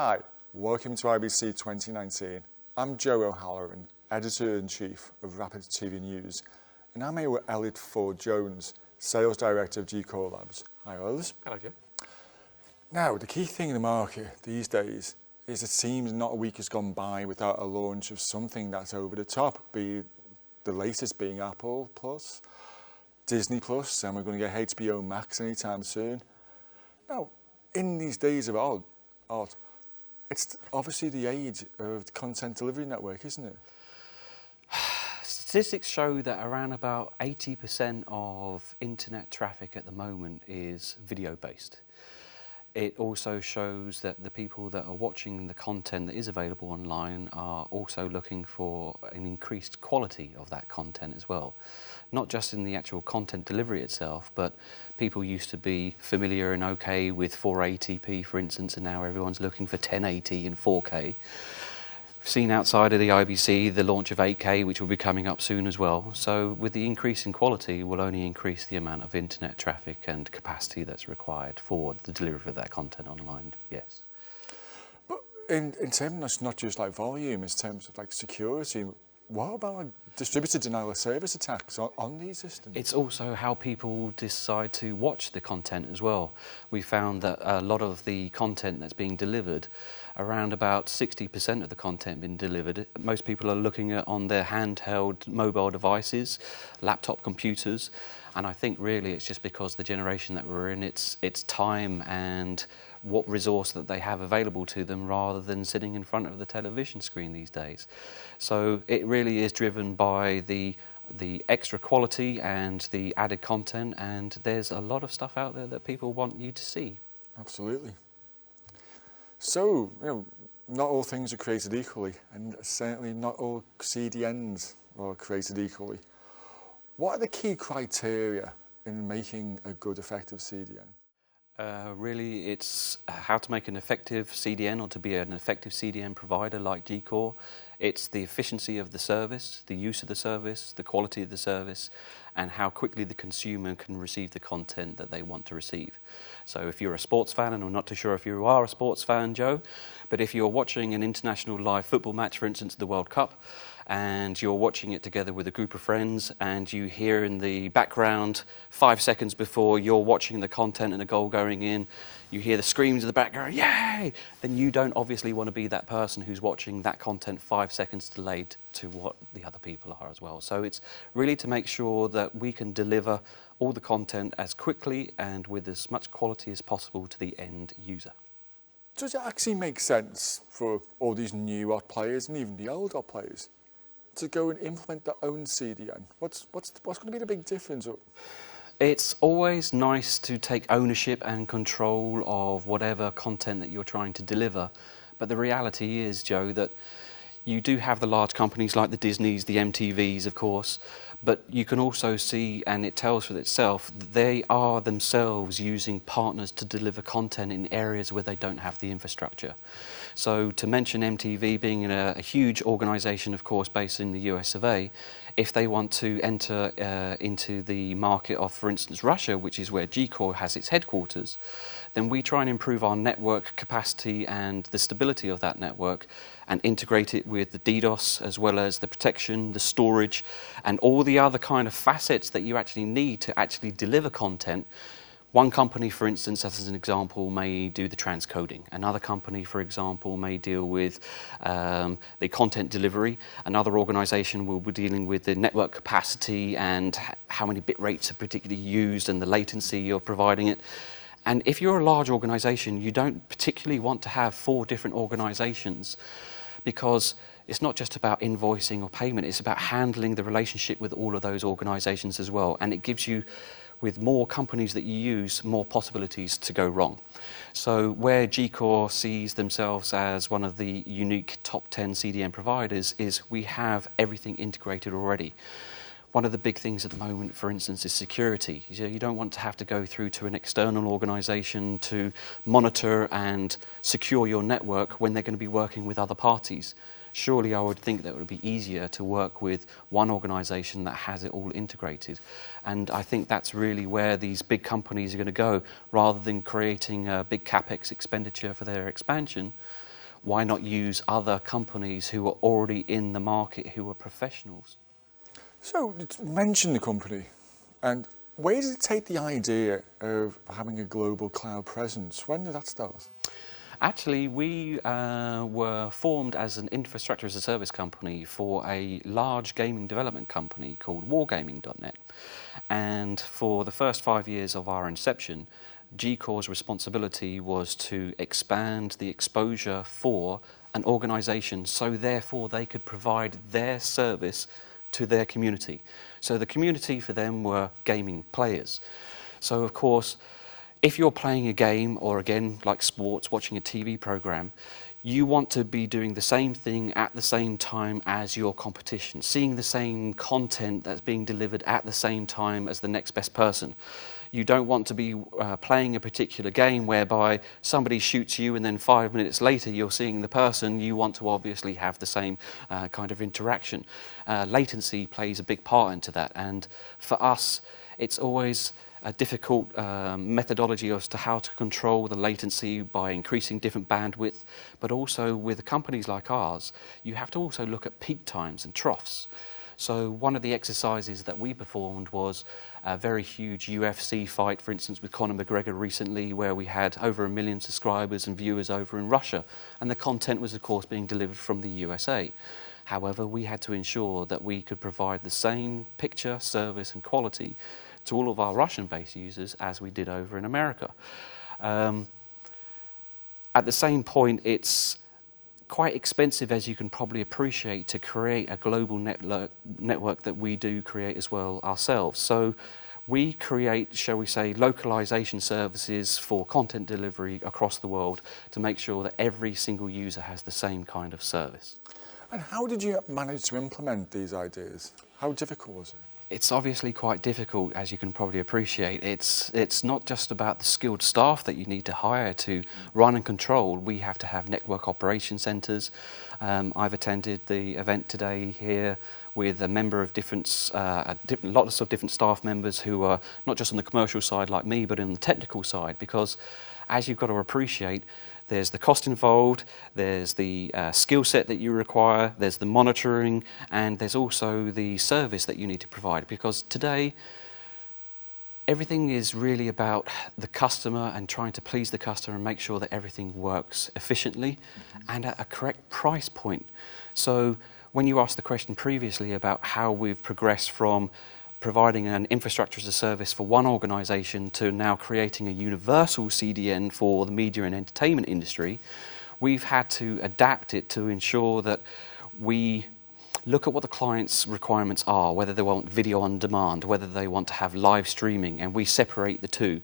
Hi, welcome to IBC 2019. I'm Joe O'Halloran, Editor-in-Chief of Rapid TV News, and I'm here with Elliott Ford-Jones, Sales Director of G-Core Labs. Hi, Elliott. Hello, Joe. Now, the key thing in the market these days is it seems not a week has gone by without a launch of something that's over the top, be the latest being Apple Plus, Disney Plus, and we're going to get HBO Max anytime soon. Now, in these days of art, it's obviously the age of the content delivery network, isn't it? Statistics show that around about 80% of internet traffic at the moment is video-based. It also shows that the people that are watching the content that is available online are also looking for an increased quality of that content as well. Not just in the actual content delivery itself, but people used to be familiar and okay with 480p, for instance, and now everyone's looking for 1080 and 4K. Seen outside of the IBC, the launch of 8K, which will be coming up soon as well. So with the increase in quality, will only increase the amount of internet traffic and capacity that's required for the delivery of that content online, yes. But in terms of not just like volume, in terms of like security, what about like distributed denial of service attacks on these systems? It's also how people decide to watch the content as well. We found that a lot of the content that's being delivered, around about 60% of the content being delivered, most people are looking at on their handheld mobile devices, laptop computers, and I think really it's just because the generation that we're in, it's time and what resource that they have available to them rather than sitting in front of the television screen these days. So it really is driven by the extra quality and the added content, and there's a lot of stuff out there that people want you to see. Absolutely. So, not all things are created equally, and certainly not all CDNs are created equally. What are the key criteria in making a good, effective CDN? Really, it's how to make an effective CDN or to be an effective CDN provider like G-Core. It's the efficiency of the service, the use of the service, the quality of the service, and how quickly the consumer can receive the content that they want to receive. So if you're a sports fan, and I'm not too sure if you are a sports fan, Joe, but if you're watching an international live football match, for instance, the World Cup, and you're watching it together with a group of friends, and you hear in the background 5 seconds before you're watching the content and a goal going in, you hear the screams in the background, yay! Then you don't obviously want to be that person who's watching that content 5 seconds delayed to what the other people are as well. So it's really to make sure that we can deliver all the content as quickly and with as much quality as possible to the end user. Does it actually make sense for all these new odd players and even the old odd players to go and implement their own CDN? What's going to be the big difference? It's always nice to take ownership and control of whatever content that you're trying to deliver. But the reality is, Joe, that you do have the large companies like the Disneys, the MTVs, of course, but you can also see, and it tells for itself, they are themselves using partners to deliver content in areas where they don't have the infrastructure. So to mention MTV being a huge organisation, of course, based in the US of A, if they want to enter into the market of, for instance, Russia, which is where G-Core has its headquarters, then we try and improve our network capacity and the stability of that network and integrate it with the DDoS as well as the protection, the storage, and all the other kind of facets that you actually need to actually deliver content. One company, for instance, as an example, may do the transcoding. Another company, for example, may deal with the content delivery. Another organization will be dealing with the network capacity and how many bit rates are particularly used and the latency of providing it. And if you're a large organization, you don't particularly want to have 4 different organizations, because it's not just about invoicing or payment, it's about handling the relationship with all of those organizations as well. And it gives you, with more companies that you use, more possibilities to go wrong. So where G-Core sees themselves as one of the unique top 10 CDN providers is we have everything integrated already. One of the big things at the moment, for instance, is security. You don't want to have to go through to an external organization to monitor and secure your network when they're going to be working with other parties. Surely I would think that it would be easier to work with one organization that has it all integrated. And I think that's really where these big companies are going to go, rather than creating a big capex expenditure for their expansion. Why not use other companies who are already in the market, who are professionals? So, mention the company, and where did it take the idea of having a global cloud presence? When did that start? Actually, we were formed as an infrastructure as a service company for a large gaming development company called wargaming.net. And for the first 5 years of our inception, G-Core's responsibility was to expand the exposure for an organisation, so therefore they could provide their service to their community. So the community for them were gaming players. So of course, if you're playing a game, or again, like sports, watching a TV program, you want to be doing the same thing at the same time as your competition, seeing the same content that's being delivered at the same time as the next best person. You don't want to be playing a particular game whereby somebody shoots you and then 5 minutes later you're seeing the person. You want to obviously have the same kind of interaction. Latency plays a big part into that, and for us it's always a difficult methodology as to how to control the latency by increasing different bandwidth, but also with companies like ours, you have to also look at peak times and troughs. So one of the exercises that we performed was a very huge UFC fight, for instance, with Conor McGregor recently, where we had over 1 million subscribers and viewers over in Russia, and the content was of course being delivered from the USA. However, we had to ensure that we could provide the same picture, service and quality to all of our Russian-based users as we did over in America. At the same point, it's quite expensive, as you can probably appreciate, to create a global network that we do create as well ourselves. So we create, shall we say, localization services for content delivery across the world to make sure that every single user has the same kind of service. And how did you manage to implement these ideas? How difficult was it? It's obviously quite difficult, as you can probably appreciate. It's not just about the skilled staff that you need to hire to run and control. We have to have network operation centres. I've attended the event today here with a member of lots of different staff members who are not just on the commercial side like me, but on the technical side, because as you've got to appreciate, there's the cost involved, there's the skill set that you require, there's the monitoring, and there's also the service that you need to provide. Because today, everything is really about the customer and trying to please the customer and make sure that everything works efficiently and at a correct price point. So when you asked the question previously about how we've progressed from providing an infrastructure as a service for one organisation to now creating a universal CDN for the media and entertainment industry, we've had to adapt it to ensure that we look at what the client's requirements are, whether they want video on demand, whether they want to have live streaming, and we separate the two.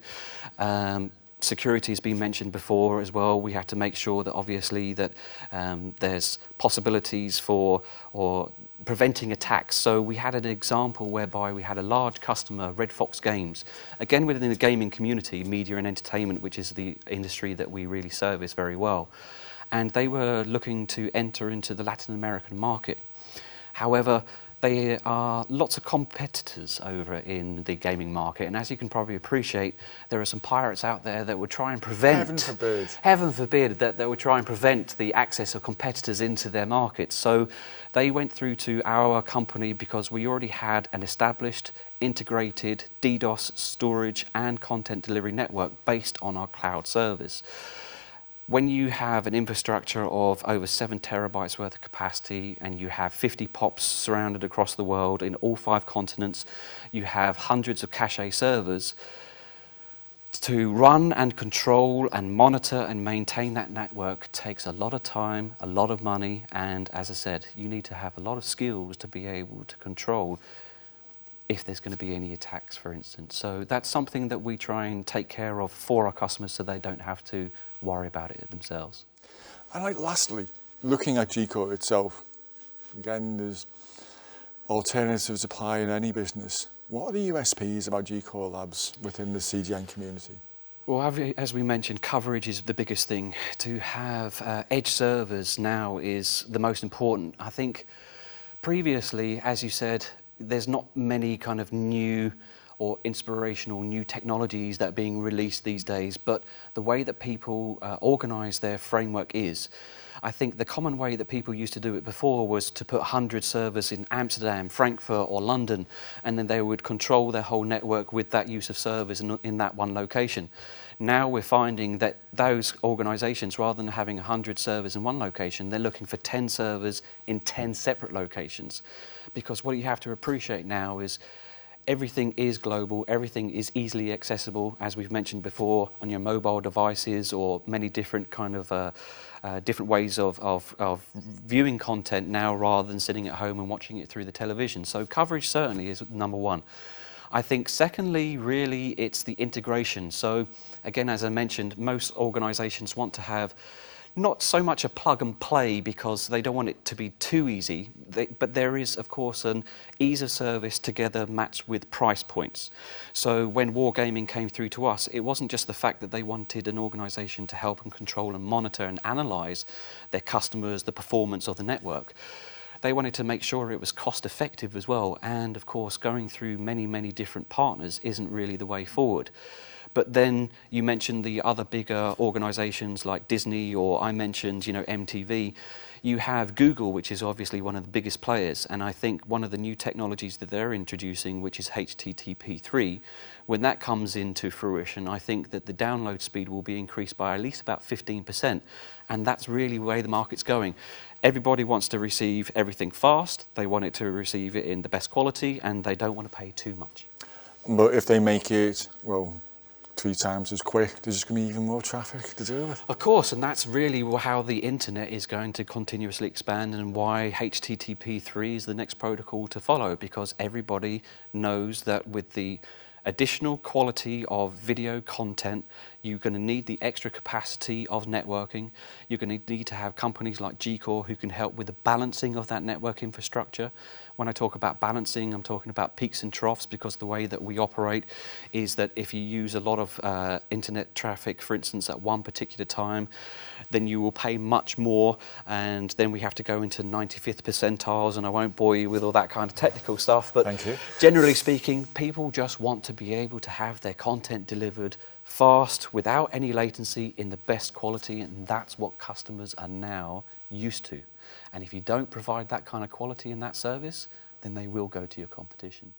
Security has been mentioned before as well. We have to make sure that obviously that there's possibilities for preventing attacks. So we had an example whereby we had a large customer, Red Fox Games, again within the gaming community, media and entertainment, which is the industry that we really service very well. And they were looking to enter into the Latin American market. However, there are lots of competitors over in the gaming market, and as you can probably appreciate, there are some pirates out there that would try and prevent... Heaven forbid that they would try and prevent the access of competitors into their markets. So they went through to our company because we already had an established, integrated DDoS storage and content delivery network based on our cloud service. When you have an infrastructure of over 7 terabytes worth of capacity and you have 50 POPs surrounded across the world in all 5 continents, you have hundreds of cache servers, to run and control and monitor and maintain that network takes a lot of time, a lot of money, and as I said, you need to have a lot of skills to be able to control if there's going to be any attacks, for instance. So that's something that we try and take care of for our customers so they don't have to worry about it themselves. And lastly, looking at G-Core itself, again, there's alternatives apply in any business. What are the USPs about G-Core Labs within the CDN community? Well, as we mentioned, coverage is the biggest thing. To have edge servers now is the most important. I think previously, as you said, there's not many kind of new or inspirational new technologies that are being released these days, but the way that people organise their framework is. I think the common way that people used to do it before was to put 100 servers in Amsterdam, Frankfurt or London, and then they would control their whole network with that use of servers in that one location. Now we're finding that those organisations, rather than having 100 servers in one location, they're looking for 10 servers in 10 separate locations. Because what you have to appreciate now is everything is global, everything is easily accessible, as we've mentioned before, on your mobile devices or many different kind of different ways of viewing content now rather than sitting at home and watching it through the television. So coverage certainly is number one. I think secondly, really, it's the integration. So again, as I mentioned, most organisations want to have not so much a plug and play because they don't want it to be too easy, but there is, of course, an ease of service together matched with price points. So when Wargaming came through to us, it wasn't just the fact that they wanted an organisation to help and control and monitor and analyse their customers, the performance of the network. They wanted to make sure it was cost effective as well, and of course going through many, many different partners isn't really the way forward. But then you mentioned the other bigger organisations like Disney, or I mentioned, MTV. You have Google, which is obviously one of the biggest players, and I think one of the new technologies that they're introducing, which is HTTP3, when that comes into fruition, I think that the download speed will be increased by at least about 15%, and that's really the way the market's going. Everybody wants to receive everything fast, they want it to receive it in the best quality, and they don't want to pay too much. But if they make it, 3 times as quick, there's just going to be even more traffic to deal with. Of course, and that's really how the internet is going to continuously expand, and why HTTP3 is the next protocol to follow, because everybody knows that with the additional quality of video content, you're going to need the extra capacity of networking. You're going to need to have companies like G-Core who can help with the balancing of that network infrastructure. When I talk about balancing, I'm talking about peaks and troughs, because the way that we operate is that if you use a lot of internet traffic, for instance, at one particular time, then you will pay much more, and then we have to go into 95th percentiles, and I won't bore you with all that kind of technical stuff, but Thank you. Generally speaking, people just want to be able to have their content delivered fast, without any latency, in the best quality, and that's what customers are now used to. And if you don't provide that kind of quality in that service, then they will go to your competition.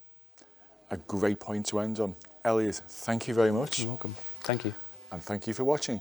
A great point to end on. Elliott, thank you very much. You're welcome. Thank you. And thank you for watching.